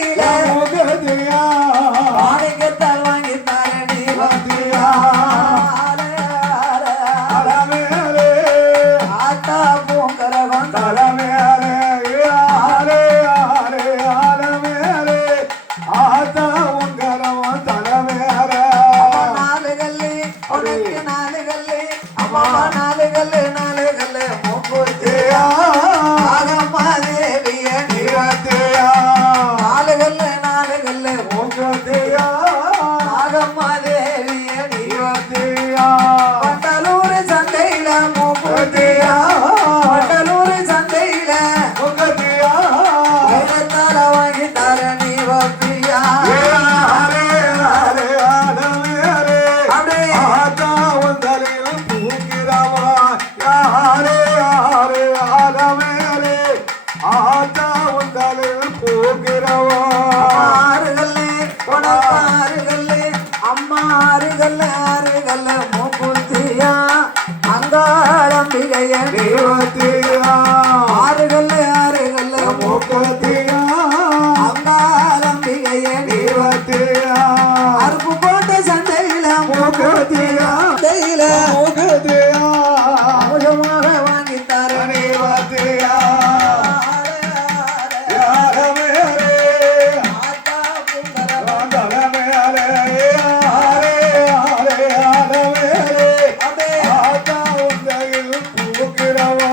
சந்தையில முகதியா மாணிக்கத்தால் வாங்கி தாரணி வந்தியா அலமேலே ஆத்தா பூங்கரகம் தலமேலே ஆலே ஆலே அலமேலே ஆத்தா உங்கரவன் தலமேலே நாலு கல்லு உனக்கு நாலு கல்லு அம்மா நாலு கல்லு மூக்குத்தியா ஆகம்மா தேவிய நிவத்தியா நாலு கல்லு முகதியா ஆகம்மா தேவிய நிவத்தியா பட்டலூர் சந்தையில மூக்குத்தியா பட்டலூர் சந்தையில முகதியா ஆயிரத்தால வாங்கி தரணி வப்பியா ஆலே ஆலே அலமேலே அப்படியே ஆத்தா உந்தலில் பூக்கிறவா யாரே யாரே அலமேலே ஆத்தா உந்தலில் பூக்கிறவா ஆறுகல்லு உனக்கு ஆறுகல்லு அம்மா ஆறுகல்லு மூக்குத்தியா அங்காளம்பிகைய நிவத்தியா ஆறுகல்லு முகதியா அங்காளம்பிகைய நிவத்தியா அருப்பு போட்ட சந்தையில முகதியா சந்தையில முகதியா அவசமாக வாங்கி தரணி நிவத்தியா யாரமேலே ஆத்தா பூங்கரகம் தலமேலே ஆலே ஆலே அலமேலே ஆத்தா உந்தலில் பூக்கிறவா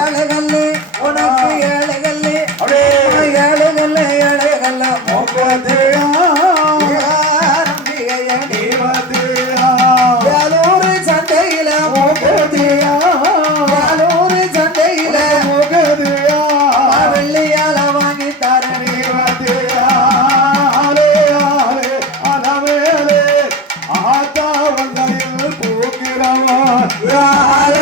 ஏழுகல்லு உனக்கு ஏழுகல்லு அப்படியே ஏழுகல்லு முகதியா அம்பிகைய நிவத்தியா வேலூர் சந்தையில முகதியா வேலூர் சந்தையில முகதியா வெள்ளியால வாங்கி தரணி நிவத்தியா ஆலே ஆலே அலமேலே ஆத்தா உந்தலில் பூக்கிறவா யாரே